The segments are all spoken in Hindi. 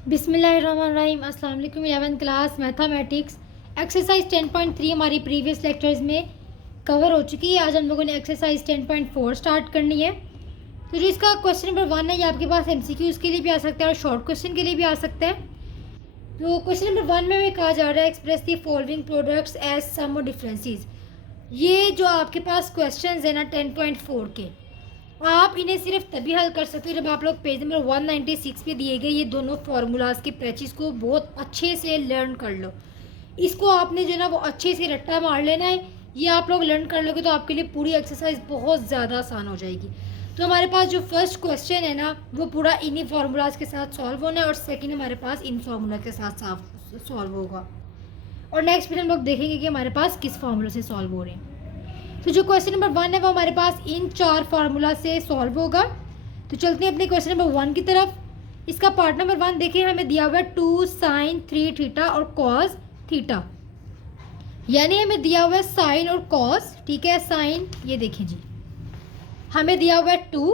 बिस्मिल्लाहिर्रहमानिर्रहीम। अस्सलाम वालेकुम। 11th क्लास मैथमेटिक्स एक्सरसाइज 10.3 हमारी प्रीवियस लेक्चर्स में कवर हो चुकी है। आज हम लोगों ने एक्सरसाइज 10.4 स्टार्ट करनी है। तो जो इसका क्वेश्चन नंबर 1 है ये आपके पास MCQs के लिए भी आ सकता है और शॉर्ट क्वेश्चन के लिए भी आ सकता है। तो क्वेश्चन नंबर 1 में हमें कहा जा रहा है express the following products as sum और डिफरेंसेस। ये जो आपके पास क्वेश्चन है ना 10.4 के, आप इन्हें सिर्फ तभी हल कर सकते हो जब आप लोग पेज नंबर 196 पे दिए गए ये दोनों फार्मूलाज के पैचेस को बहुत अच्छे से लर्न कर लो। इसको आपने जो ना वो अच्छे से रट्टा मार लेना है। ये आप लोग लर्न कर लोगे तो आपके लिए पूरी एक्सरसाइज बहुत ज़्यादा आसान हो जाएगी। तो हमारे पास जो फर्स्ट क्वेश्चन है ना वो पूरा इन्हीं फार्मूलाज के साथ सॉल्व होना है और सेकेंड हमारे पास इन फार्मूला के साथ सॉल्व होगा। और नेक्स्ट फिर हम लोग देखेंगे कि हमारे पास किस फार्मूला से सॉल्व हो रहे हैं। तो जो क्वेश्चन नंबर 1 है वो हमारे पास इन 4 फार्मूला से सॉल्व होगा। तो चलते हैं अपने क्वेश्चन नंबर 1 की तरफ। इसका पार्ट नंबर 1 देखें, हमें दिया हुआ है 2 sin 3 थीटा और cos थीटा, यानी हमें दिया हुआ है साइन और cos। ठीक है, साइन ये देखें जी, हमें दिया हुआ है 2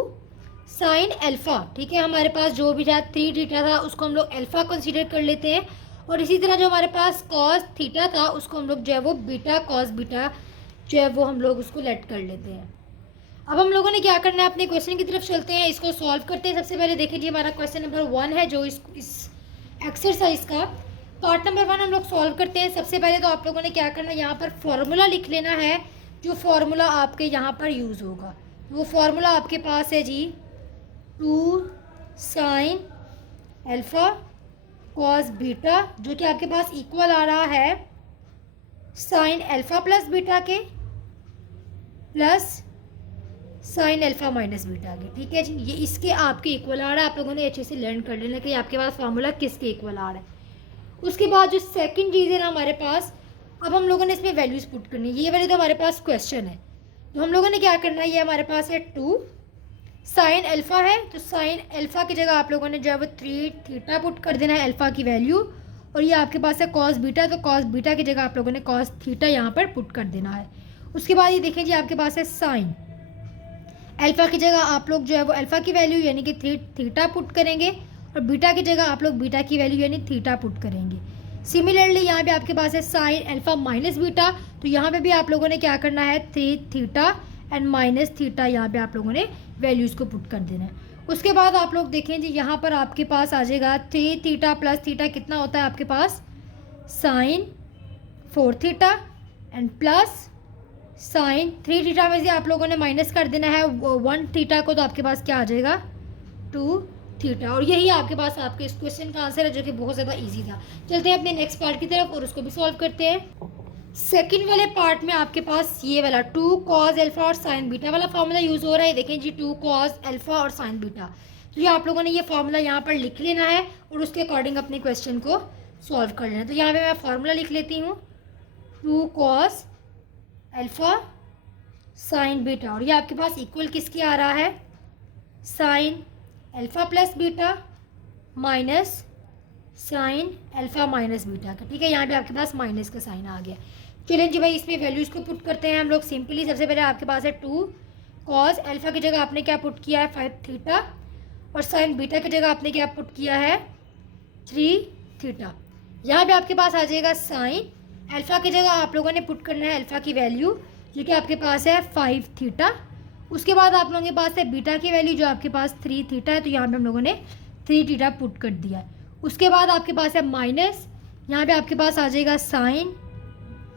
sin अल्फा। ठीक है, हमारे पास जो भी था 3 थीटा था उसको हम लोग अल्फा कंसीडर कर लेते हैं। और इसी तरह जो हमारे पास cos थीटा था उसको हम लोग जो है वो बीटा cos बीटा जो है वो हम लोग उसको लेट कर लेते हैं। अब हम लोगों ने क्या करना है, अपने क्वेश्चन की तरफ चलते हैं, इसको सॉल्व करते हैं। सबसे पहले देखिए जी, हमारा क्वेश्चन नंबर 1 है जो इस एक्सरसाइज का पार्ट नंबर 1 हम लोग सॉल्व करते हैं। सबसे पहले तो आप लोगों ने क्या करना है, यहाँ पर फॉर्मूला लिख लेना है जो फार्मूला आपके यहाँ पर यूज़ होगा। वो फार्मूला आपके पास है जी 2 sin अल्फा cos बीटा, जो कि आपके पास इक्वल आ रहा है साइन अल्फा प्लस बीटा के plus sine alpha minus beta के। ठीक है जी, ये इसके आपके इक्वल आ रहा है। आप लोगों ने अच्छे से लर्न कर लेना कि आपके पास फार्मूला किसके इक्वल आ रहा है। उसके बाद जो सेकंड चीज़ है ना हमारे पास, अब हम लोगों ने इसमें वैल्यूज पुट करनी है। ये वाली तो हमारे पास क्वेश्चन है, तो हम लोगों ने क्या करना है, ये हमारे पास है 2 साइन अल्फा है, तो साइन अल्फा की जगह आप लोगों ने जो है वो 3 थीटा पुट कर देना है अल्फा की वैल्यू। और ये आपके पास है कॉस बीटा, तो कॉस बीटा की जगह आप लोगों ने कॉस थीटा यहाँ पर पुट कर देना है। उसके बाद ये देखें जी, आपके पास है साइन अल्फा की जगह आप लोग जो है वो अल्फा की वैल्यू यानी कि 3 थीटा पुट करेंगे और बीटा की जगह आप लोग बीटा की वैल्यू यानी थीटा पुट करेंगे। सिमिलरली यहाँ पे आपके पास है साइन अल्फा माइनस बीटा, तो यहाँ पे भी आप लोगों ने क्या करना है 3 थीटा एंड माइनस थीटा यहाँ पे आप लोगों ने वैल्यूज़ को पुट कर देना है। उसके बाद आप लोग देखें जी, यहाँ पर आपके पास आ जाएगा 3 थीटा प्लस थीटा कितना होता है आपके पास sine 4 theta and plus sine 3 theta में से आप लोगों ने माइनस कर देना है 1 थीटा को, तो आपके पास क्या आ जाएगा 2 थीटा। और यही आपके पास आपके इस क्वेश्चन का आंसर है जो कि बहुत ज़्यादा इजी था। चलते हैं अपने नेक्स्ट पार्ट की तरफ और उसको भी सॉल्व करते हैं। सेकंड वाले पार्ट में आपके पास ये वाला 2 cos अल्फा और साइन बीटा वाला फार्मूला यूज़ हो रहा है। देखें जी 2 cos अल्फा और साइन बीटा, तो ये आप लोगों ने ये फार्मूला यहाँ पर लिख लेना है और उसके अकॉर्डिंग अपने क्वेश्चन को सॉल्व कर लेना है। तो यहाँ पे मैं फार्मूला लिख लेती हूँ 2 cos अल्फा साइन बीटा, और ये आपके पास इक्वल किसके आ रहा है sine alpha plus beta minus sine alpha minus beta का। ठीक है, यहाँ पे आपके पास माइनस का साइन आ गया। चलें जी भाई, इसमें वैल्यूज़ को पुट करते हैं हम लोग सिंपली। सबसे पहले आपके पास है 2 cos अल्फा की जगह आपने क्या पुट किया है 5 थीटा और साइन बीटा की जगह आपने क्या पुट किया है 3 थीटा। यहाँ पे आपके पास आ जाएगा साइन अल्फा की जगह आप लोगों ने पुट करना है अल्फा की वैल्यू जो कि आपके पास है 5 थीटा। उसके बाद आप लोगों के पास है बीटा की वैल्यू जो आपके पास 3 थीटा है, तो यहाँ पे हम लोगों ने 3 थीटा पुट कर दिया है। उसके बाद आपके पास है माइनस, यहाँ पे आपके पास आ जाएगा साइन।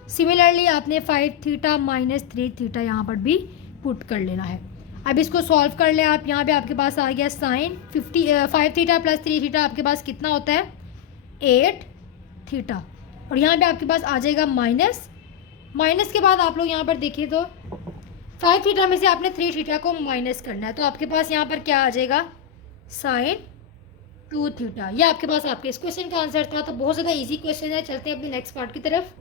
सिमिलरली आपने 5 थीटा माइनस 3 थीटा यहाँ पर भी पुट कर लेना है। अब इसको सॉल्व कर ले आप, यहाँ पे आपके पास आ गया साइन 5 थीटा प्लस 3 थीटा आपके पास कितना होता है 8 थीटा। और यहाँ पे आपके पास आ जाएगा माइनस। माइनस के बाद आप लोग यहाँ पर देखिए तो 5 थीटा में से आपने 3 थीटा को माइनस करना है, तो आपके पास यहाँ पर क्या आ जाएगा साइन 2 थीटा। ये आपके पास आपके इस क्वेश्चन का आंसर था। तो बहुत ज़्यादा इजी क्वेश्चन है। चलते हैं अपने नेक्स्ट पार्ट की तरफ।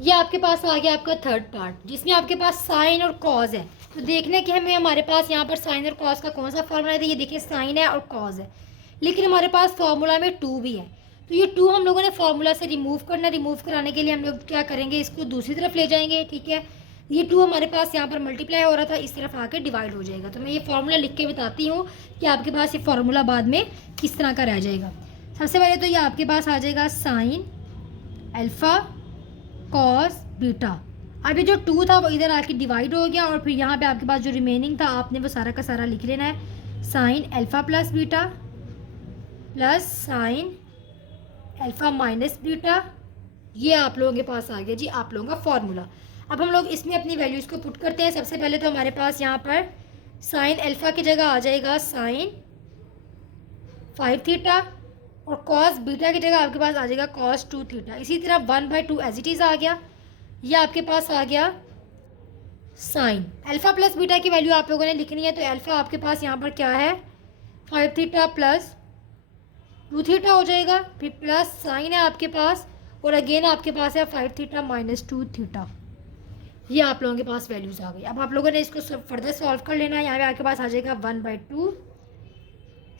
ये आपके पास आ गया आपका थर्ड पार्ट जिसमें आपके पास साइन और कॉज है। तो देखने कि हमें हमारे पास यहाँ पर साइन और कॉज का कौन सा फॉर्मूला है, तो ये देखिए साइन है और कॉज है, लेकिन हमारे पास फॉर्मूला में 2 भी है। तो ये 2 हम लोगों ने फार्मूला से रिमूव करना। रिमूव कराने के लिए हम लोग क्या करेंगे, इसको दूसरी तरफ ले जाएंगे। ठीक है, ये 2 हमारे पास यहाँ पर मल्टीप्लाई हो रहा था, इस तरफ आके डिवाइड हो जाएगा। तो मैं ये फार्मूला लिख के बताती हूँ कि आपके पास ये फार्मूला बाद में किस तरह का रह जाएगा। सबसे पहले तो ये आपके पास आ जाएगा साइन अल्फ़ा कॉस बीटा। अब ये जो 2 था वो इधर आके डिवाइड हो गया और फिर यहाँ पे आपके पास जो रिमेनिंग था आपने वो सारा का सारा लिख लेना है। Sine alpha plus beta plus sine alpha minus beta, ये आप लोगों के पास आ गया जी आप लोगों का फॉर्मूला। अब हम लोग इसमें अपनी वैल्यूज़ को पुट करते हैं। सबसे पहले तो हमारे पास यहाँ पर साइन अल्फ़ा की जगह आ जाएगा साइन 5 थीटा और कॉस बीटा की जगह आपके पास आ जाएगा कॉस 2 थीटा। इसी तरह 1/2 एज इट इज़ आ गया। ये आपके पास आ गया साइन अल्फ़ा प्लस बीटा की वैल्यू आप लोगों ने लिखनी है। तो अल्फ़ा आपके पास यहाँ पर क्या है 5 थीटा प्लस 2 थीटा हो जाएगा, फिर प्लस साइन है आपके पास और अगेन आपके पास है 5 थीटा माइनस 2 थीटा। ये आप लोगों के पास वैल्यूज़ आ गई। अब आप लोगों ने इसको फर्दर सॉल्व कर लेना है। यहाँ पे आपके पास आ जाएगा 1/2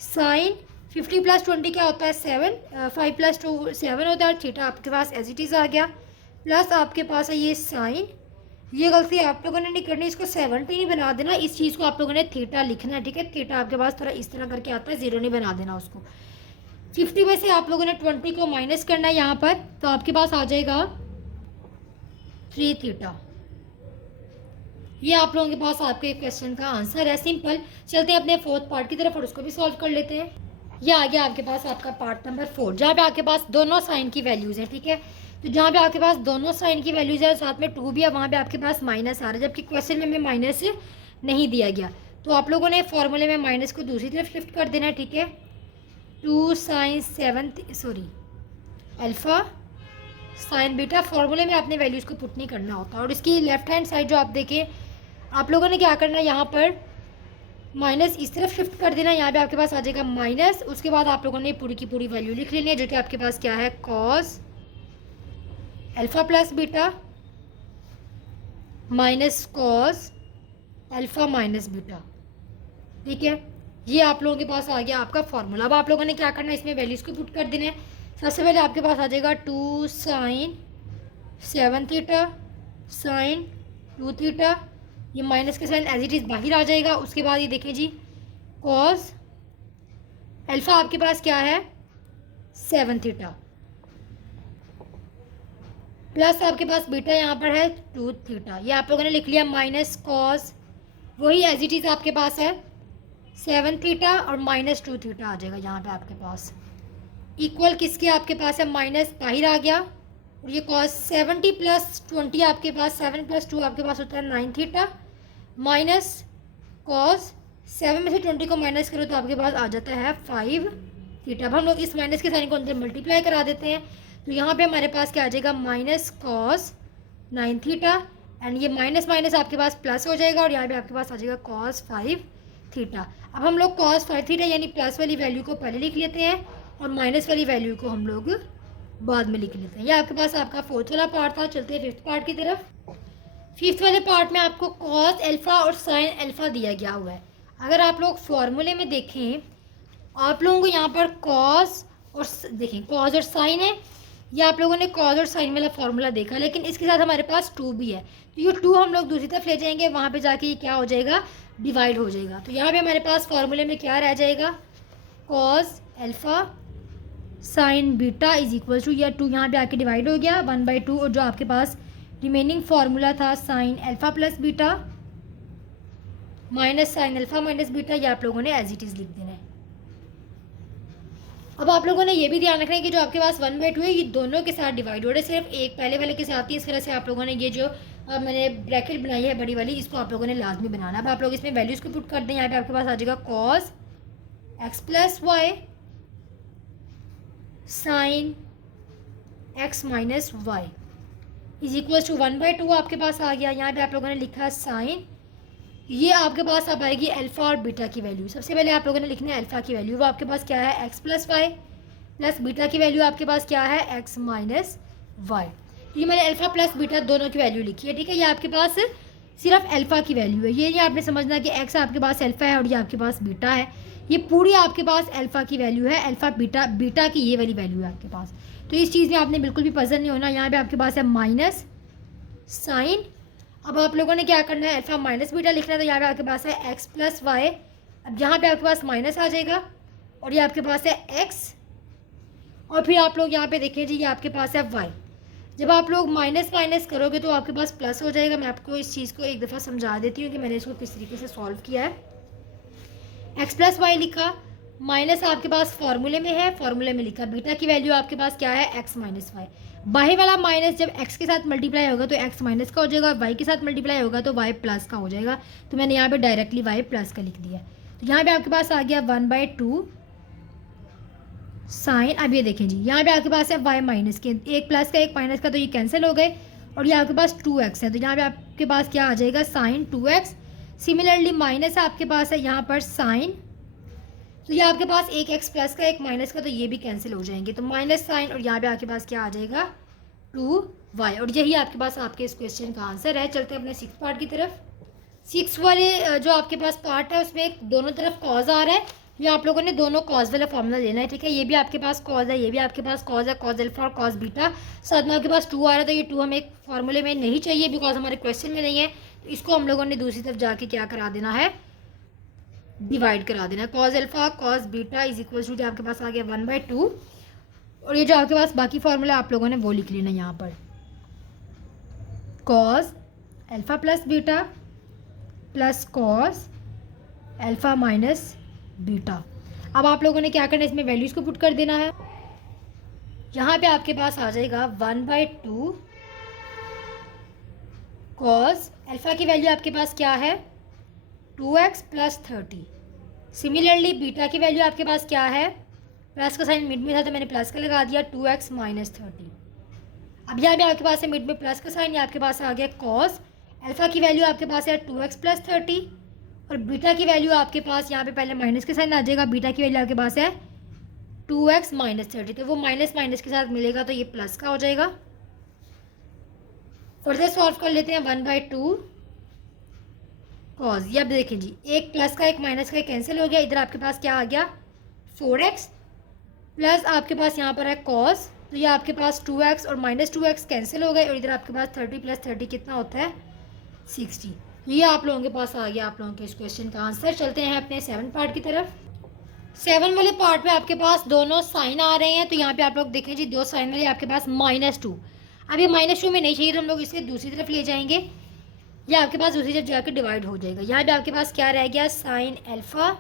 साइन 50 प्लस 20 क्या होता है 7, 5 प्लस 2 7 होता है। थीटा आपके पास एज इट इज़ आ गया प्लस आपके पास है ये साइन, ये गलती आप लोगों ने नहीं करनी, इसको 70 नहीं बना देना, इस चीज़ को आप लोगों ने थीटा लिखना है। ठीक है, थीटा आपके पास थोड़ा इस तरह करके आता है, 0 नहीं बना देना उसको। 50 में से आप लोगों ने 20 को माइनस करना है यहाँ पर, तो आपके पास आ जाएगा 3 थीटा। ये आप लोगों के पास आपके क्वेश्चन का आंसर है। सिंपल। चलते हैं अपने 4th पार्ट की तरफ और उसको भी सॉल्व कर लेते हैं। ये आ गया आपके पास आपका पार्ट नंबर 4, जहाँ पे आपके पास दोनों साइन की वैल्यूज़ हैं। ठीक है, तो जहाँ पे आपके पास दोनों साइन की वैल्यूज़ है और साथ में 2 भी है, वहाँ पे आपके पास माइनस आ रहा है, जबकि क्वेश्चन में माइनस नहीं दिया गया। तो आप लोगों ने फॉर्मूले में माइनस को दूसरी तरफ शिफ्ट कर देना है। ठीक है, 2 साइन 7 अल्फ़ा साइन बीटा, फॉर्मूले में आपने वैल्यूज़ को पुट नहीं करना होता। और इसकी लेफ्ट हैंड साइड जो आप देखें, आप लोगों ने क्या करना है, यहाँ पर माइनस इस तरफ शिफ्ट कर देना। यहाँ पे आपके पास आ जाएगा माइनस, उसके बाद आप लोगों ने पूरी की पूरी वैल्यू लिख लेनी है, जो कि आपके पास क्या है cos alpha plus beta minus cos alpha minus beta. ठीक है, ये आप लोगों के पास आ गया आपका फॉर्मूला। अब आप लोगों ने क्या करना है, इसमें वैल्यूज़ को पुट कर देना है। सबसे पहले आपके पास आ जाएगा 2 साइन 7 थीटा साइन 2 थीटा, ये माइनस के साइन एज इट इज़ बाहर आ जाएगा। उसके बाद ये देखें जी कॉस अल्फ़ा आपके पास क्या है 7 थीटा प्लस आपके पास बीटा यहाँ पर है 2 थीटा। ये आप लोगों ने लिख लिया माइनस कॉस, वही एज इट इज़ आपके पास है 7 थीटा और माइनस 2 थीटा आ जाएगा यहाँ पे आपके पास। इक्वल किसके आपके पास है माइनस बाहर आ गया और ये कॉस 70 प्लस 20 आपके पास 7 प्लस 2 आपके पास होता है 9 थीटा माइनस कॉस 7 में से 20 को माइनस करो तो आपके पास आ जाता है 5 थीटा। अब हम लोग इस माइनस के साइन को अंदर मल्टीप्लाई करा देते हैं, तो यहाँ पे हमारे पास क्या आ जाएगा माइनस कॉस 9 थीटा एंड ये माइनस माइनस आपके पास प्लस हो जाएगा और यहाँ पे आपके पास आ जाएगा कॉस 5 थीटा। अब हम लोग कॉस 5 थीटा यानी प्लस वाली वैल्यू को पहले लिख लेते हैं और माइनस वाली वैल्यू को हम लोग बाद में लिख लेते हैं। ये आपके पास आपका 4th वाला पार्ट था। चलते हैं 5th पार्ट की तरफ। 5th वाले पार्ट में आपको कॉस अल्फ़ा और साइन अल्फ़ा दिया गया हुआ है। अगर आप लोग फॉर्मूले में देखें, आप लोगों को यहाँ पर कॉस और देखें कॉस और साइन है, ये आप लोगों ने कॉस और साइन वाला फार्मूला देखा, लेकिन इसके साथ हमारे पास 2 भी है, तो ये 2 हम लोग दूसरी तरफ ले जाएंगे, वहाँ पे जाके ये क्या हो जाएगा डिवाइड हो जाएगा। तो यहाँ पे हमारे पास फार्मूले में क्या रह जाएगा cos alpha sine beta is equal to, या 2 यहाँ पे आके डिवाइड हो गया 1/2 और जो आपके पास रिमेनिंग फार्मूला था sine alpha plus beta minus sine alpha minus beta, ये आप लोगों ने एज इट इज़ लिख देना है। अब आप लोगों ने ये भी ध्यान रखना है कि जो आपके पास 1/2 है ये दोनों के साथ डिवाइड हो रहा है, सिर्फ एक पहले वाले के साथ ही। इस तरह से आप लोगों ने ये जो मैंने ब्रैकेट बनाई है बड़ी वाली, इसको आप लोगों ने लाजमी बनाना। अब आप लोग इसमें वैल्यूज़ को पुट कर दें। यहाँ पे आपके पास आ जाएगा cos x plus y sine x minus y is equal to 1/2 आपके पास आ गया। यहाँ पे आप लोगों ने लिखा साइन, ये आपके पास अब आएगी अल्फ़ा और बीटा की वैल्यू। सबसे पहले आप लोगों ने लिखना है अल्फ़ा की वैल्यू, वो आपके पास क्या है x plus y, plus beta की वैल्यू आपके पास क्या है एक्स माइनस वाई। ये मैंने अल्फ़ा प्लस बीटा दोनों की वैल्यू लिखी है। ठीक है, ये आपके पास सिर्फ अल्फ़ा की वैल्यू है। ये आपने समझना कि एक्स आपके पास अल्फ़ा है और ये आपके पास बीटा है। ये पूरी आपके पास अल्फ़ा की वैल्यू है, अल्फ़ा बीटा की ये वाली वैल्यू है आपके पास। तो इस चीज़ में आपने बिल्कुल भी पजल नहीं होना। यहाँ पर आपके पास है माइनस साइन, अब आप लोगों ने क्या करना है अल्फ़ा माइनस बीटा लिखना है, तो यहाँ पे आपके पास है एक्स प्लस वाई। अब यहाँ पे आपके पास माइनस आ जाएगा और ये आपके पास है एक्स और फिर आप लोग यहाँ पे देखें जी, ये आपके पास है वाई। जब आप लोग माइनस माइनस करोगे तो आपके पास प्लस हो जाएगा। मैं आपको इस चीज़ को एक दफ़ा समझा देती हूँ कि मैंने इसको किस तरीके से सॉल्व किया है। एक्स प्लस वाई लिखा, माइनस आपके पास फार्मूले में है, फार्मूले में लिखा बीटा की वैल्यू आपके पास क्या है, एक्स माइनस वाई। बाहर वाला माइनस जब एक्स के साथ मल्टीप्लाई होगा तो एक्स माइनस का हो जाएगा, वाई के साथ मल्टीप्लाई होगा तो वाई प्लस का हो जाएगा। तो मैंने यहाँ पे डायरेक्टली वाई प्लस का लिख दिया। तो यहाँ पे आपके पास आ गया 1/2 साइन। अब ये देखें जी, यहाँ पे आपके पास है वाई माइनस के, एक प्लस का एक माइनस का, तो ये कैंसिल हो गए और ये आपके पास 2x है। तो यहाँ पे आपके पास क्या आ जाएगा, साइन 2x। सिमिलरली माइनस आपके पास है यहाँ पर साइन, तो ये आपके पास एक x प्लस का एक माइनस का, तो ये भी कैंसिल हो जाएंगे। तो माइनस साइन और यहाँ पे आपके पास क्या आ जाएगा 2y। और यही आपके पास आपके इस क्वेश्चन का आंसर है। चलते हैं अपने 6th पार्ट की तरफ। 6 वाले जो आपके पास पार्ट है उसमें दोनों तरफ कॉज आ रहा है। ये आप लोगों ने दोनों कॉज वाला फॉर्मूला लेना है, ठीक है। ये भी आपके पास कॉज है, ये भी आपके पास कॉज है, कॉज अल्फा और कॉज बीटा। साथ में आपके पास 2 आ रहा है, तो ये 2 हमें एक फार्मूले में नहीं चाहिए बिकॉज हमारे क्वेश्चन में नहीं है। तो इसको हम लोगों ने दूसरी तरफ जाके क्या करा देना है, डिवाइड करा देना है। Cos alpha cos beta is equal to आपके पास आ गया 1/2। और ये जो आपके पास बाकी फार्मूला आप लोगों ने वो लिख लेना यहाँ पर, cause alpha plus beta plus cos alpha minus beta. अब आप लोगों ने क्या करना है, इसमें वैल्यूज़ को पुट कर देना है। यहाँ पे आपके पास आ जाएगा 1/2 कॉज अल्फा की वैल्यू आपके पास क्या है 2x प्लस 30। सिमिलरली बीटा की वैल्यू आपके पास क्या है, प्लस का साइन मिड में था तो मैंने प्लस का लगा दिया, 2x माइनस 30। अब यहाँ पे आपके पास है मिड में प्लस का साइन, ये आपके पास आ गया कॉस अल्फा की वैल्यू आपके पास है 2x प्लस 30 और बीटा की वैल्यू आपके पास यहाँ पे पहले माइनस के साइन आ जाएगा। बीटा की वैल्यू आपके पास है 2x माइनस 30, तो वो माइनस माइनस के साथ मिलेगा तो ये प्लस का हो जाएगा। फर्दर सॉल्व कर लेते हैं 1/2 कॉज। ये अब देखें जी, एक प्लस का एक माइनस का कैंसिल हो गया। इधर आपके पास क्या आ गया 4x प्लस आपके पास यहाँ पर है कॉस, तो ये आपके पास 2x और माइनस 2x कैंसिल हो गए और इधर आपके पास 30 प्लस 30 कितना होता है 60। ये आप लोगों के पास आ गया आप लोगों के इस क्वेश्चन का आंसर। चलते हैं अपने 7 पार्ट की तरफ। 7 वाले पार्ट में आपके पास दोनों साइन आ रहे हैं, तो यहाँ पे आप लोग देखें जी, दो साइन वाले आपके पास -2। अब ये -2 में नहीं चाहिए तो हम लोग इसे दूसरी तरफ ले जाएंगे, ये आपके पास दूसरी तरफ जाकर डिवाइड हो जाएगा। यहाँ पे आपके पास क्या रह गया, sine alpha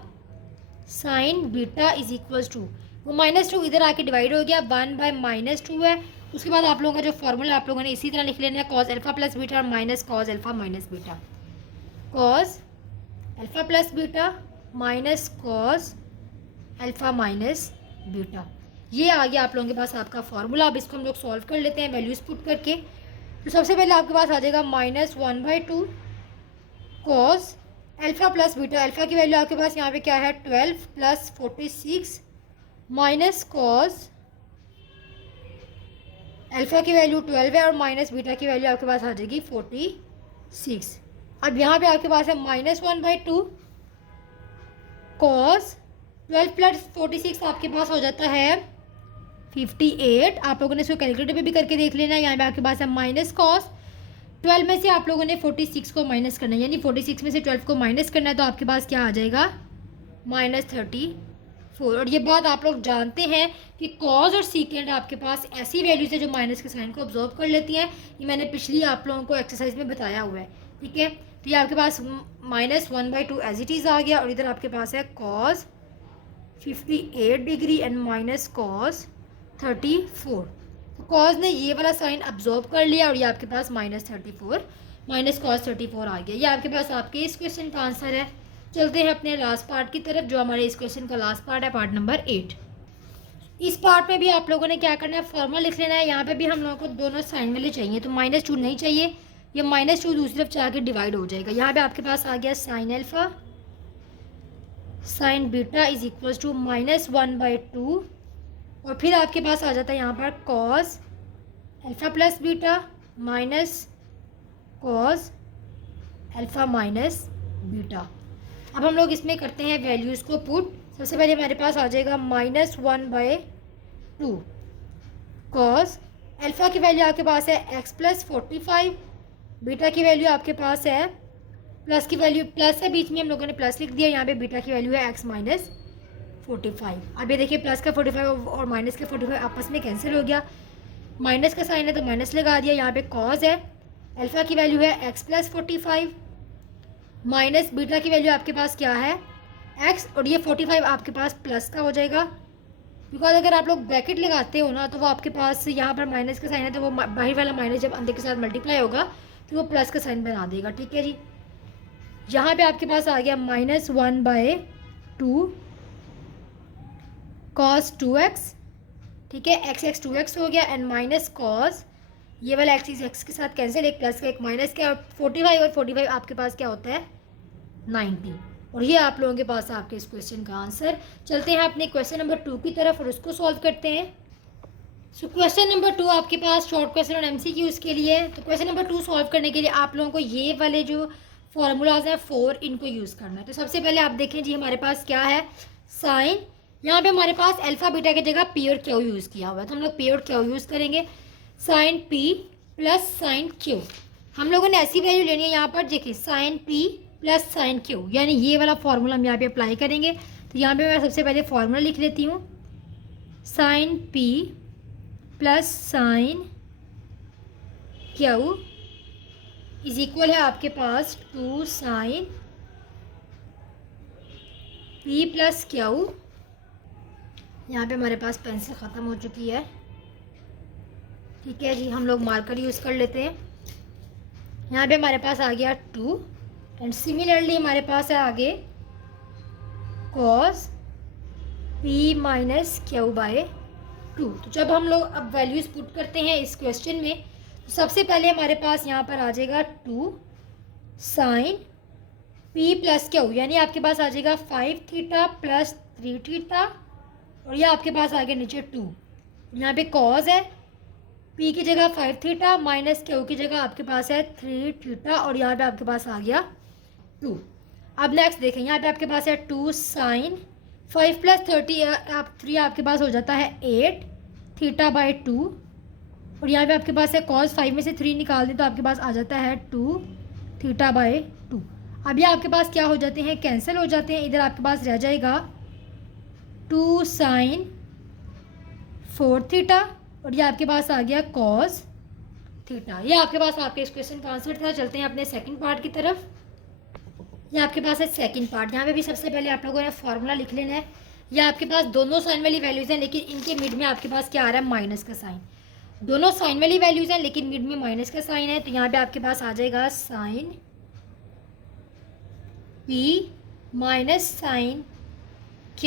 sine beta is equals to, वो -2 इधर आके डिवाइड हो गया, 1/-2 है। उसके बाद आप लोगों का जो फॉर्मूला आप लोगों ने इसी तरह लिख लेना है, कॉज अल्फा प्लस बीटा और minus cos alpha minus beta. Cause alpha plus beta minus cos alpha minus beta, ये आ गया आप लोगों के पास आपका फॉर्मूला। अब इसको हम लोग सॉल्व कर लेते हैं वैल्यूज पुट करके। तो सबसे पहले आपके पास आ जाएगा -1/2 cause alpha plus beta. Alpha की वैल्यू आपके पास यहाँ पे क्या है 12 प्लस 46 माइनस कॉज अल्फा की वैल्यू 12 है और माइनस बीटा की वैल्यू आपके पास आ जाएगी 46। अब यहाँ पे आपके पास है -1/2 कॉज 12 प्लस 46 आपके पास हो जाता है 58। आप लोगों ने इसको कैलकुलेटर पे भी करके देख लेना है। यहाँ पे आपके पास है माइनस कॉस 12 में से आप लोगों ने 46 को माइनस करना है, यानी 46 में से 12 को माइनस करना है, तो आपके पास क्या आ जाएगा -34। और ये बात आप लोग जानते हैं कि कॉज और सीकेंड आपके पास ऐसी वैल्यूज है जो माइनस के साइन को ऑब्जर्व कर लेती हैं। ये मैंने पिछली आप लोगों को एक्सरसाइज में बताया हुआ है, ठीक है। तो ये आपके पास -1/2 एज इट इज़ आ गया और इधर आपके पास है cause 58 degree and minus cos 34। तो कॉज ने ये वाला साइन अब्जॉर्ब कर लिया और ये आपके पास -34 माइनस कॉज 34 आ गया। ये आपके पास आपके इस क्वेश्चन का आंसर है। चलते हैं अपने लास्ट पार्ट की तरफ, जो हमारे इस क्वेश्चन का लास्ट पार्ट है, पार्ट नंबर 8। इस पार्ट में भी आप लोगों ने क्या करना है, फॉर्मूला लिख लेना है। यहाँ पे भी हम लोगों को दोनों साइन वाले चाहिए, तो -2 नहीं चाहिए, ये -2 दूसरी तरफ जाके डिवाइड हो जाएगा। यहाँ पे आपके पास आ गया sine alpha sine beta is equals to -1/2 और फिर आपके पास आ जाता है यहाँ पर cause alpha plus beta minus cos alpha minus beta. अब हम लोग इसमें करते हैं वैल्यूज़ को पुट। सबसे पहले हमारे पास आ जाएगा -1/2 कॉज अल्फा की वैल्यू आपके पास है x प्लस 45, बीटा की वैल्यू आपके पास है प्लस की वैल्यू प्लस है बीच में हम लोगों ने प्लस लिख दिया, यहाँ पे बीटा की वैल्यू है x माइनस 45। अब ये देखिए प्लस का 45 और माइनस का 45 आपस में कैंसिल हो गया, माइनस का साइन है तो माइनस लगा दिया, यहाँ पे कॉज है, अल्फ़ा की वैल्यू है x प्लस 45 माइनस बीटा की वैल्यू आपके पास क्या है x, और ये 45 आपके पास प्लस का हो जाएगा, बिकॉज अगर आप लोग ब्रैकेट लगाते हो ना तो वो आपके पास यहाँ पर माइनस का साइन है तो वो बाहर वाला माइनस जब अंदर के साथ मल्टीप्लाई होगा तो वो प्लस का साइन बना देगा। ठीक है जी, यहाँ पे आपके पास आ गया -1/2 cos 2x। ठीक है, x 2x हो गया एंड माइनस कॉस, ये वाला x के साथ कैंसिल, एक प्लस का एक माइनस का, 45 और 45 आपके पास क्या होता है 90। और ये आप लोगों के पास आपके इस क्वेश्चन का आंसर। चलते हैं अपने क्वेश्चन नंबर 2 की तरफ और उसको सॉल्व करते हैं। सो क्वेश्चन नंबर 2 आपके पास शॉर्ट क्वेश्चन और MCQs के लिए। तो क्वेश्चन नंबर 2 सॉल्व करने के लिए आप लोगों को ये वाले जो फॉर्मूलाज हैं 4 इनको यूज़ करना है। तो सबसे पहले आप देखें जी हमारे पास क्या है साइन, यहाँ पे हमारे पास अल्फ़ा बीटा की जगह P और Q यूज़ किया हुआ है तो हम लोग P और Q यूज़ करेंगे। Sine P plus sine Q, हम लोगों ने ऐसी वैल्यू लेनी है यहाँ पर, देखिए sine P plus sine Q, यानी ये वाला फार्मूला हम यहाँ पे अप्लाई करेंगे। तो यहाँ पे मैं सबसे पहले फार्मूला लिख लेती हूँ, sine P plus sine Q is equal है आपके पास 2 साइन P प्लस Q। यहाँ पे हमारे पास पेंसिल ख़त्म हो चुकी है। ठीक है जी, हम लोग मार्कर यूज़ कर लेते हैं। यहाँ पे हमारे पास आ गया 2 एंड सिमिलरली हमारे पास है आगे cos P माइनस Q/2। तो जब हम लोग अब वैल्यूज़ पुट करते हैं इस क्वेश्चन में तो सबसे पहले हमारे पास यहाँ पर आ जाएगा 2 साइन P प्लस Q, यानी आपके पास आ जाएगा 5 थीटा प्लस 3 थीटा, और यह आपके पास आ गया नीचे 2। यहाँ पे कॉज है, P की जगह 5 थीटा माइनस Q की जगह आपके पास है 3 थीटा, और यहाँ पे आपके पास आ गया 2। अब नेक्स्ट देखें, यहाँ पे आपके पास है 2 साइन 5 प्लस 3 आपके पास हो जाता है 8 थीटा/2, और यहाँ पे आपके पास है कॉस 5 में से 3 निकाल दें तो आपके पास आ जाता है 2 थीटा/2। अब ये आपके पास क्या हो जाते हैं कैंसिल हो जाते हैं, इधर आपके पास रह जाएगा 2 साइन 4 थीटा, और ये आपके पास आ गया कॉस थीटा। ये आपके पास आपके इस क्वेश्चन का आंसर था। चलते हैं अपने सेकंड पार्ट की तरफ। ये आपके पास है सेकंड पार्ट, यहाँ पे भी सबसे पहले आप लोगों ने फार्मूला लिख लेना है। ये आपके पास दोनों साइन वाली वैल्यूज़ हैं लेकिन इनके मिड में आपके पास क्या आ रहा है माइनस का साइन। दोनों साइन वाली वैल्यूज़ हैं लेकिन मिड में माइनस का साइन है, तो यहाँ पे आपके पास आ जाएगा sine P minus sine Q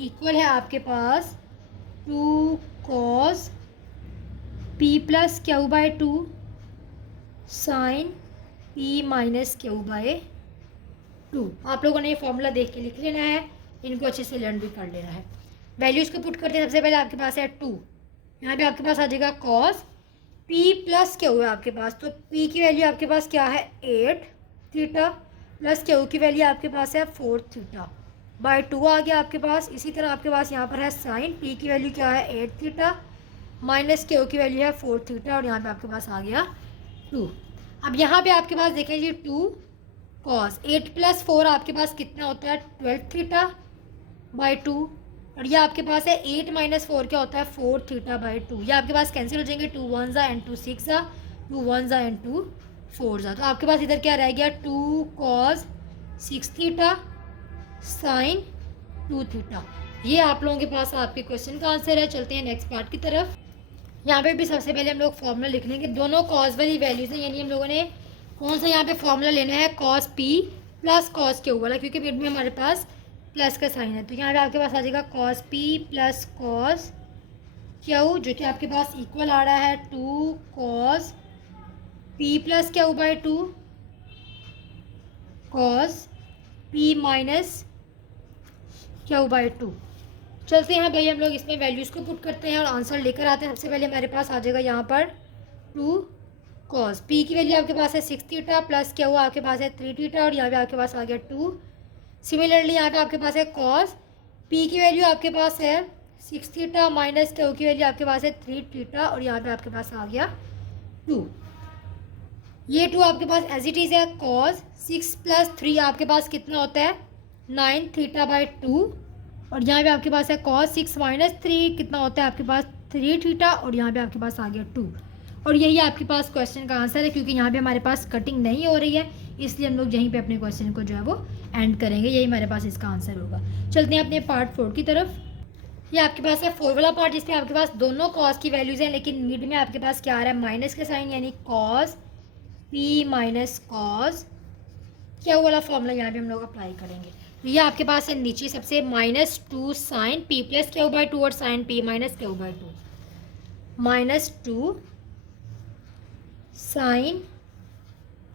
equal है आपके पास 2 cos P plus Q/2 sine P minus Q/2। आप लोगों ने ये फॉर्मूला देख के लिख लेना है, इनको अच्छे से लर्न भी कर लेना है। वैल्यूज़ को पुट करते हैं, सबसे पहले आपके पास है 2, यहाँ पे आपके पास आ जाएगा cos P प्लस Q है आपके पास, तो P की वैल्यू आपके पास क्या है 8 थीटा प्लस Q की वैल्यू आपके पास है 4 थीटा/2 आ गया आपके पास। इसी तरह आपके पास यहाँ पर है साइन P की वैल्यू क्या है 8 थीटा माइनस Q की वैल्यू है 4 थीटा, और यहाँ पे आपके पास आ गया 2। अब यहाँ पे आपके पास देखें जी 2 cos 8 प्लस 4 आपके पास कितना होता है 12 थीटा/2, और ये आपके पास है 8 माइनस 4 क्या होता है 4 थीटा/2। ये आपके पास कैंसिल हो जाएंगे, 2 1 ज़ा एंड 2 6 ज़ा, 2 1 ज़ा एंड 2 4 ज़ा। तो आपके पास इधर क्या रह गया 2 cos 6 थीटा साइन 2 थीटा। ये आप लोगों के पास आपके क्वेश्चन का आंसर है। चलते हैं नेक्स्ट पार्ट की तरफ। यहाँ पे भी सबसे पहले हम लोग फॉर्मूला लिख लेंगे, दोनों कॉस वाली वैल्यूज़ हैं, यानी हम लोगों ने कौन सा यहाँ पे फॉर्मूला लेना है cos P plus cos Q वाला, क्योंकि मिड में हमारे पास प्लस का साइन है। तो यहाँ पे आपके पास आ जाएगा cos P plus cos Q, जो कि आपके पास इक्वल आ रहा है 2 cos P plus Q/2 cos P minus Q/2। चलते हैं भाई हम लोग इसमें वैल्यूज़ को पुट करते हैं और आंसर लेकर आते हैं। सबसे पहले हमारे पास आ जाएगा यहाँ पर 2 cos P की वैल्यू आपके पास है 6 थीटा प्लस Q आपके पास है 3 थीटा, और यहाँ पे आपके पास आ गया 2। सिमिलरली यहाँ पे आपके पास है cos P की वैल्यू आपके पास है 6 थीटा माइनस Q की वैल्यू आपके पास है 3 थीटा, और यहाँ पे आपके पास आ गया 2। ये 2 आपके पास एज इट इज़ है। cos 6 प्लस 3 आपके पास कितना होता है 9 थीटा/2 और यहाँ पे आपके पास है cos 6 माइनस 3 कितना होता है आपके पास 3 थीटा, और यहाँ पे आपके पास आ गया 2। और यही आपके पास क्वेश्चन का आंसर है, क्योंकि यहाँ पे हमारे पास कटिंग नहीं हो रही है, इसलिए हम लोग यहीं पे अपने क्वेश्चन को जो है वो एंड करेंगे। यही हमारे पास इसका आंसर होगा। चलते हैं अपने पार्ट 4 की तरफ। ये आपके पास है 4 वाला पार्ट, जिसमें आपके पास दोनों कॉस की वैल्यूज़ हैं, लेकिन मिड में आपके पास क्या आ रहा है माइनस का साइन, यानी कॉस पी माइनस कॉस क्या वाला फॉर्मूला यहाँ पे हम लोग अप्लाई करेंगे। तो ये आपके पास है नीचे सबसे -2 sine P plus Q by 2 और sine P minus Q by 2, -2 sine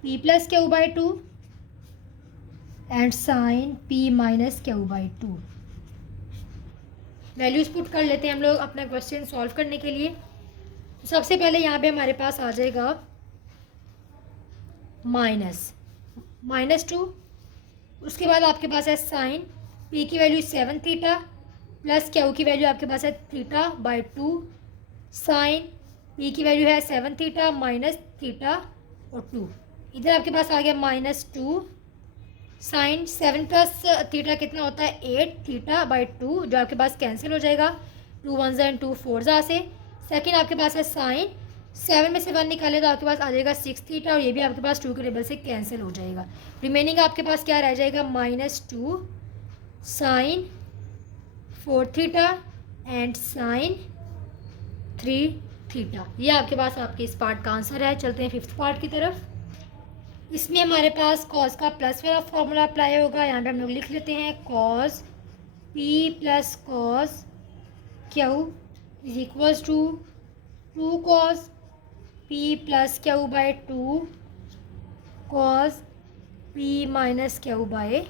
P plus Q by 2 and sine P minus Q by 2। Values put कर लेते हैं हम लोग अपना क्वेश्चन सॉल्व करने के लिए। तो सबसे पहले यहाँ पे हमारे पास आ जाएगा -2, उसके बाद आपके पास है साइन पी की वैल्यू 7 थीटा प्लस क्यू की वैल्यू आपके पास है थीटा बाई 2, साइन पी की वैल्यू है 7 थीटा माइनस थीटा और 2। इधर आपके पास आ गया -2 साइन 7 प्लस थीटा कितना होता है 8 थीटा बाई 2, जो आपके पास कैंसिल हो जाएगा, 2 1 एंड 2 4 से। सेकंड आपके पास है साइन 7 में से 1 निकाले तो आपके पास आ जाएगा 6 थीटा, और ये भी आपके पास 2 के टेबल से कैंसिल हो जाएगा। रिमेनिंग आपके पास क्या रह जाएगा -2 sine 4 theta and sine 3 theta. ये आपके पास आपके इस पार्ट का आंसर है। चलते हैं 5th पार्ट की तरफ। इसमें हमारे पास कॉस का प्लस वाला फॉर्मूला अप्लाई होगा। यहाँ पे हम लोग लिख लेते हैं cos P plus cos Q is equals to 2 cos P plus Q by 2 cos P minus Q by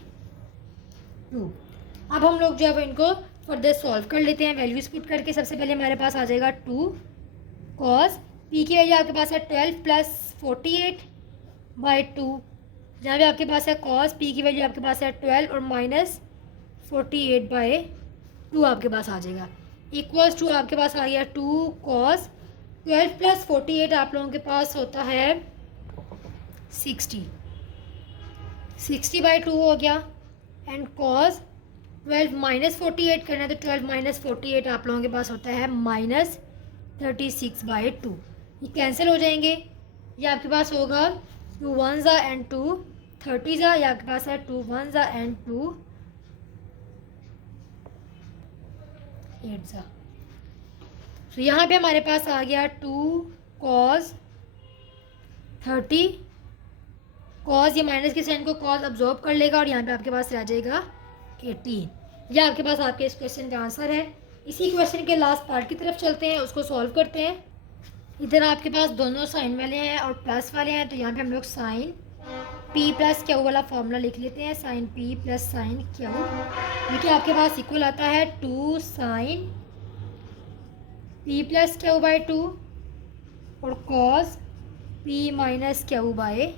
2। अब हम लोग जब इनको फर्दर सॉल्व कर लेते हैं वैल्यूज पुट करके। सबसे पहले हमारे पास आ जाएगा 2 कॉस पी की वैल्यू आपके पास है 12 प्लस 48 बाई 2, जहाँ पे आपके पास है कॉस पी की वैल्यू आपके पास है 12 और माइनस 48 बाई 2 आपके पास आ जाएगा, इक्वल्स टू आपके पास आ गया 2 कॉस 12 प्लस 48 आप लोगों के पास होता है 60 बाई 2 हो गया, एंड कॉस 12 माइनस 48 करना है तो 12 माइनस 48 आप लोगों के पास होता है -36 बाई 2। ये कैंसिल हो जाएंगे। ये आपके पास होगा 2 1 एंड 2 30, या आपके पास है 2 1 एंड 2 8। तो यहाँ पे हमारे पास आ गया 2 कॉस 30, कॉस ये माइनस के साइन को कॉस अब्जॉर्ब कर लेगा, और यहाँ पे आपके पास रह जाएगा 18। यह आपके पास आपके इस क्वेश्चन का आंसर है। इसी क्वेश्चन के लास्ट पार्ट की तरफ चलते हैं, उसको सॉल्व करते हैं। इधर आपके पास दोनों साइन वाले हैं और प्लस वाले हैं, तो यहाँ पे हम लोग साइन पी प्लस क्यू वाला फॉर्मूला लिख लेते हैं। Sine P plus sine Q, देखिए आपके पास इक्वल आता है 2 sine P plus Q by 2 और cos P minus Q by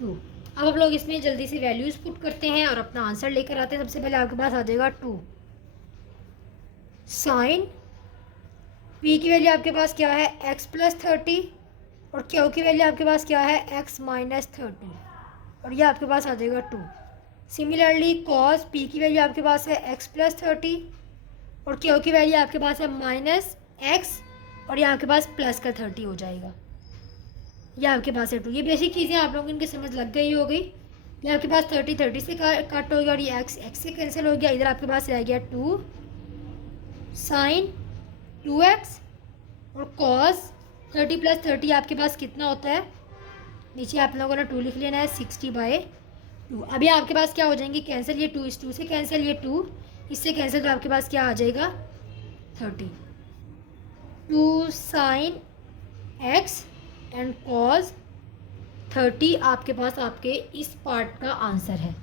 2। अब हम लोग इसमें जल्दी से वैल्यूज़ पुट करते हैं और अपना आंसर लेकर आते हैं। सबसे पहले आपके पास आ जाएगा 2 साइन पी की वैल्यू आपके पास क्या है x प्लस 30 और क्यू की वैल्यू आपके पास क्या है x माइनस 30, और ये आपके पास आ जाएगा 2। सिमिलरली कॉस पी की वैल्यू आपके पास है x प्लस 30 और क्यू की वैल्यू आपके पास है -x, और ये आपके पास प्लस का 30 हो जाएगा। ये आपके पास है 2। ये बेसिक चीज़ें आप लोगों को इनकी समझ लग गई हो गई। ये आपके पास 30 से कट हो गया, और ये x से कैंसिल हो गया। इधर आपके पास रह गया 2 साइन 2x और कॉस 30 प्लस 30 आपके पास कितना होता है, नीचे आप लोगों ने 2 लिख लेना है 60 बाई 2। अभी आपके पास क्या हो जाएंगे कैंसिल, ये 2 इस 2 से कैंसिल, ये 2 इससे कैंसिल, तो आपके पास क्या आ जाएगा 30। 2 साइन x एंड कॉस 30 आपके पास आपके इस पार्ट का आंसर है।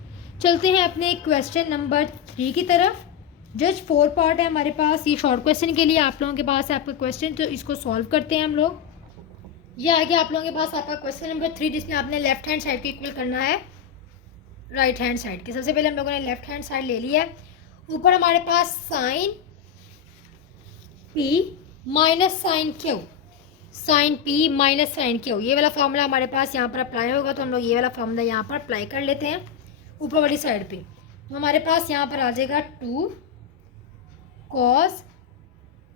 चलते हैं अपने क्वेश्चन नंबर 3 की तरफ। जस्ट 4 पार्ट है हमारे पास। ये शॉर्ट क्वेश्चन के लिए आप लोगों के पास है आपका क्वेश्चन, तो इसको सॉल्व करते हैं हम लोग। ये आ गया आप लोगों के पास आपका क्वेश्चन नंबर 3, जिसमें आपने लेफ्ट हैंड साइड को इक्वल करना है राइट हैंड साइड के। सबसे पहले हम लोगों ने लेफ्ट हैंड साइड ले ली है। ऊपर हमारे पास sine P minus sine Q, sine P minus sine Q, ये वाला फॉर्मूला हमारे पास यहाँ पर अप्लाई होगा, तो हम लोग ये वाला फॉर्मूला यहाँ पर अप्लाई कर लेते हैं ऊपर वाली साइड पे। तो हमारे पास यहाँ पर आ जाएगा 2 कॉस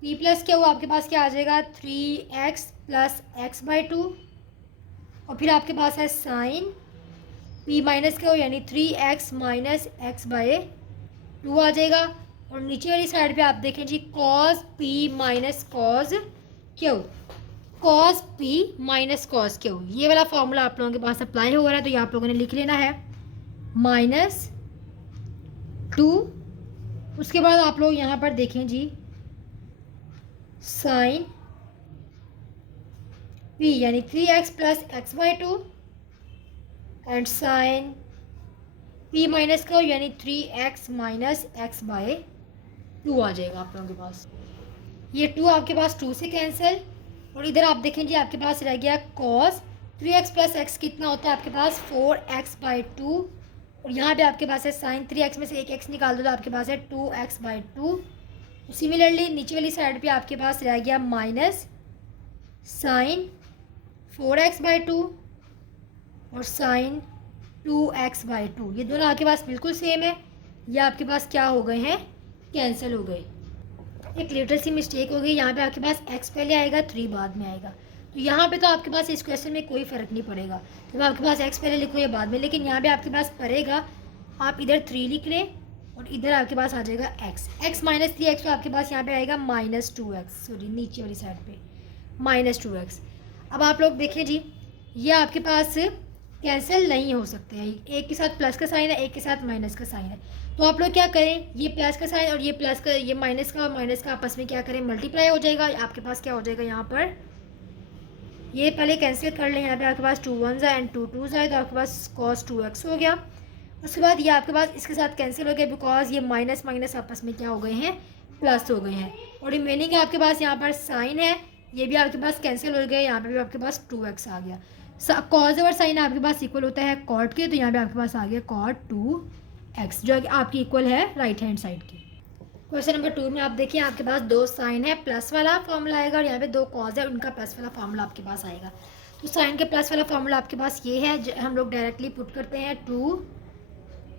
पी प्लस क्या हुआ आपके पास क्या आ जाएगा 3x plus x by two, और फिर आपके पास है साइन पी माइनस क्या हो यानी 3x minus x by two आ जाएगा। और नीचे वाली साइड पे आप देखें जी cos P minus cos Q, cos P minus cos Q, ये वाला फॉर्मूला आप लोगों के पास अप्लाई हो रहा है, तो ये आप लोगों ने लिख लेना है माइनस टू। उसके बाद आप लोग यहाँ पर देखें जी साइन पी यानी 3x plus x by two and sine P minus का यानी 3x minus x by two आ जाएगा आप लोगों के पास। ये 2 आपके पास 2 से कैंसिल, और इधर आप देखें जी आपके पास रह गया कॉस 3x प्लस एक्स कितना होता है आपके पास 4x बाई टू, और यहाँ पे आपके पास है साइन 3x में से एक x निकाल दो तो आपके पास है 2x बाई टू। सिमिलरली नीचे वाली साइड पे आपके पास रह गया minus sine 4x by two और साइन 2x बाई टू, ये दोनों आपके पास बिल्कुल सेम है, ये आपके पास क्या हो गए हैं कैंसिल हो गए। एक लिटिल सी मिस्टेक हो गई, यहाँ पे आपके पास x पहले आएगा 3 बाद में आएगा, तो यहाँ पे तो आपके पास इस क्वेश्चन में कोई फ़र्क नहीं पड़ेगा जब आपके पास x पहले लिखो या बाद में, लेकिन यहाँ पे आपके पास पड़ेगा आप इधर 3 लिख लें और इधर आपके पास आ जाएगा x माइनस 3x, तो आपके पास यहाँ पे आएगा माइनस 2x, सॉरी नीचे वाली साइड पे माइनस 2x। अब आप लोग देखें जी ये आपके पास कैंसिल नहीं हो सकते हैं, एक के साथ प्लस का साइन है एक के साथ माइनस का साइन है, तो आप लोग क्या करें ये प्लस का साइन और ये प्लस का ये माइनस का और माइनस का आपस में क्या करें मल्टीप्लाई हो जाएगा, आपके पास क्या हो जाएगा यहाँ पर ये पहले कैंसिल कर लें, यहाँ पे आपके पास 2 1s एंड 2 2s है तो आपके पास cos 2x हो गया। उसके बाद ये आपके पास इसके साथ कैंसिल हो गया बिकॉज ये माइनस माइनस आपस में क्या हो गए हैं प्लस हो गए हैं, और रिमेनिंग है आपके पास यहाँ पर साइन है ये भी आपके पास कैंसिल हो गया, यहाँ पे भी आपके पास 2x आ गया। कॉज और साइन आपके पास इक्वल होता है कॉट के, तो यहाँ पे आपके पास आ गया कॉट 2x जो कि आपकी इक्वल है राइट हैंड साइड की। क्वेश्चन नंबर 2 में आप देखिए आपके पास 2 साइन है प्लस वाला फॉर्मूला आएगा और यहाँ पे 2 कॉज है उनका प्लस वाला फॉर्मूला आपके पास आएगा। तो साइन के प्लस वाला फॉर्मूला आपके पास ये है, हम लोग डायरेक्टली पुट करते हैं 2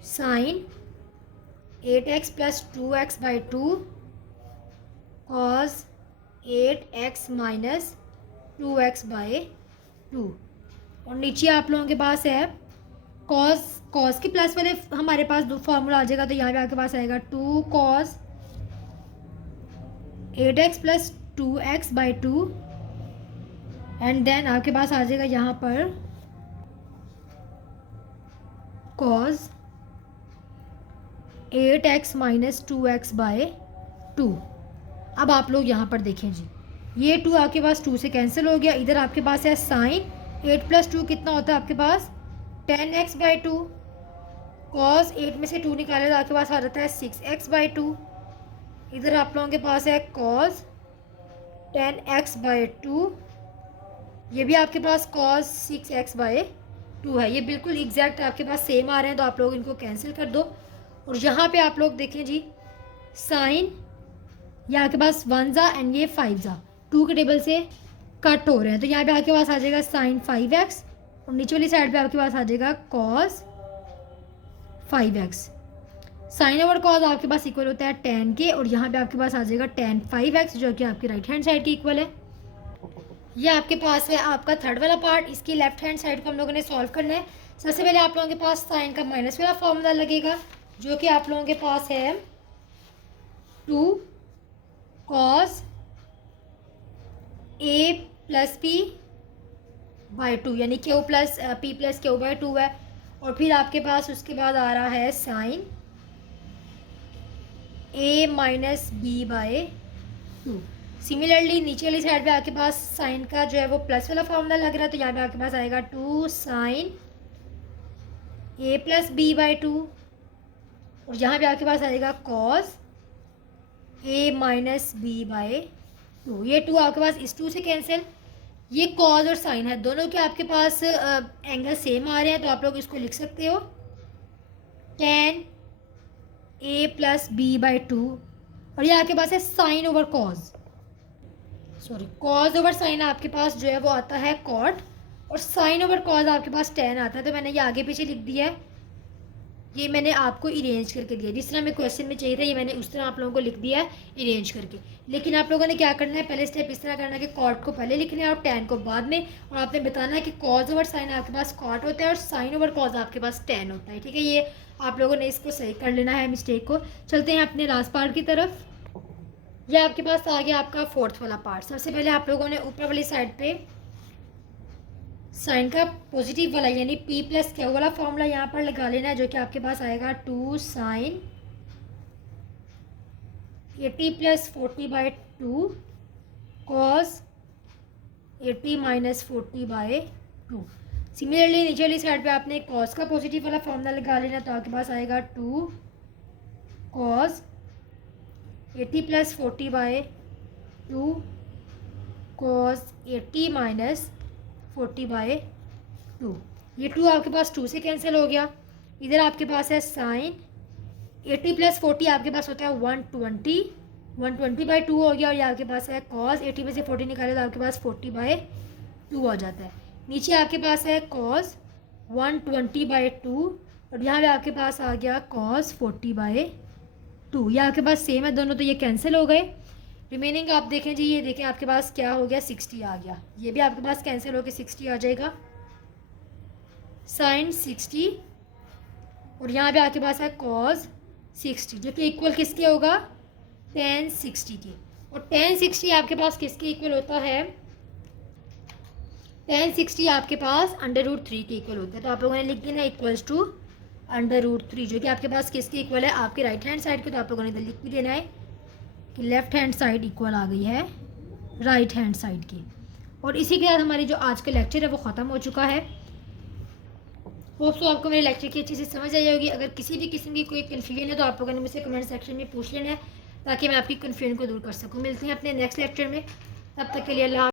sine 8x plus 2x by two cos 8x minus 2x by two, और नीचे आप लोगों के पास है कॉस के प्लस वाले हमारे पास दो फार्मूला आ जाएगा, तो यहाँ पे आपके पास आएगा 2 cos 8x plus 2x by two and then आपके पास आ जाएगा यहाँ पर cos 8x minus 2x by to. अब आप लोग यहाँ पर देखें जी ये 2 आपके पास 2 से कैंसिल हो गया, इधर आपके पास है साइन 8 प्लस 2 कितना होता है आपके पास 10x बाई टू, कॉस 8 में से 2 निकाले तो आपके पास आ जाता है 6x बाई टू, इधर आप लोगों के पास है कॉस 10x बाई टू, ये भी आपके पास कॉस 6x बाई टू है, ये बिल्कुल एग्जैक्ट आपके पास सेम आ रहे हैं, तो आप लोग इनको कैंसिल कर दो। और यहाँ पे आप लोग देखें जी साइन ये आपके पास 1 जा एंड ये 5 जा 2 के टेबल से कट हो रहे हैं, तो यहाँ पे आपके पास आ जाएगा साइन 5x और नीचे वाली साइड पे आपके पास आ जाएगा cos 5x। Sine over cos आपके पास इक्वल होता है tan के, और यहाँ पे आपके पास आ जाएगा tan 5x जो कि आपकी राइट हैंड साइड की इक्वल है। ये आपके पास है आपका थर्ड वाला पार्ट, इसकी लेफ्ट हैंड साइड को हम लोगों ने सॉल्व करना है। सबसे पहले आप लोगों के पास साइन का माइनस वाला फॉर्मूला लगेगा जो कि आप लोगों के पास है 2 cos a plus P by two यानी Q plus P plus Q by two है, और फिर आपके पास उसके बाद आ रहा है sine a minus b by two. Similarly नीचे वाली साइड पे आपके पास साइन का जो है वो प्लस वाला फॉर्मूला लग रहा है, तो यहाँ पे आपके पास आएगा 2 sine a plus b by two, और यहाँ पे आपके पास आएगा cos a minus b by two. ये 2 आपके पास इस 2 से कैंसिल, ये कॉज और साइन है दोनों के आपके पास एंगल सेम आ रहे हैं, तो आप लोग इसको लिख सकते हो tan a plus b by two, और ये आपके पास है sine over cos, sorry cos over sine आपके पास जो है वो आता है कॉट, और साइन ओवर कॉज आपके पास tan आता है, तो मैंने ये आगे पीछे लिख दिया है। ये मैंने आपको इरेंज करके दिया, जिस तरह हमें क्वेश्चन में चाहिए था ये मैंने उस तरह आप लोगों को लिख दिया है इरेंज करके। लेकिन आप लोगों ने क्या करना है, पहले स्टेप इस तरह करना है कि कॉट को पहले लिखना है और टैन को बाद में, और आपने बताना है कि कॉज ओवर साइन आपके पास कॉट होता है और साइन ओवर कॉज आपके पास टैन होता है। ठीक है, ये आप लोगों ने इसको सही कर लेना है मिस्टेक को। चलते हैं अपने लास्ट पार्ट की तरफ। यह आपके पास आ गया आपका फोर्थ वाला पार्ट। सबसे पहले आप लोगों ने ऊपर वाली साइड पे साइन का पॉजिटिव वाला यानी p प्लस क्या वाला फॉर्मूला यहाँ पर लगा लेना है, जो कि आपके पास आएगा 2 sin 80 plus 40/2 cos 80 minus 40/2। Similarly नीचे वाली साइड पे आपने cos का पॉजिटिव वाला फॉर्मूला लगा लेना, तो आपके पास आएगा 2 cos 80 प्लस 40/2 cos 80 माइनस 40/2। ये 2 आपके पास 2 से कैंसिल हो गया। इधर आपके पास है साइन 80 प्लस 40 आपके पास होता है 120/2 हो गया, और ये आपके पास है कॉस 80 में से 40 निकाले तो आपके पास 40/2 हो जाता है। नीचे आपके पास है कॉस 120/2 और यहाँ पे आपके पास आ गया कॉस 40/2। ये आपके पास सेम है दोनों, तो ये कैंसिल हो गए। रिमेनिंग आप देखें जी, ये देखें आपके पास क्या हो गया 60 आ गया, ये भी आपके पास कैंसिल होकर 60 आ जाएगा, साइन 60 और यहाँ पे आपके पास है कॉस 60 जो कि इक्वल किसके होगा tan 60 के। और tan 60 आपके पास किसके इक्वल होता है, tan 60 आपके पास √3 के इक्वल होता है। तो आप लोगों ने लिख देना इक्वल्स टू √3 जो कि आपके पास किसके इक्वल है, आपके राइट हैंड साइड के। तो आप लोगों ने इधर लिख भी देना है कि लेफ़्ट हैंड साइड इक्वल आ गई है राइट हैंड साइड की। और इसी के साथ हमारी जो आज का लेक्चर है वो ख़त्म हो चुका है। होप सो आपको मेरे लेक्चर की अच्छी से समझ आई होगी। अगर किसी भी किस्म की कोई कन्फ्यूजन है तो आप लोगों ने मुझसे कमेंट सेक्शन में पूछ लेना है, ताकि मैं आपकी कन्फ्यूजन को दूर कर सकूँ। मिलते हैं अपने नेक्स्ट लेक्चर में, तब तक के लिए अल्लाह।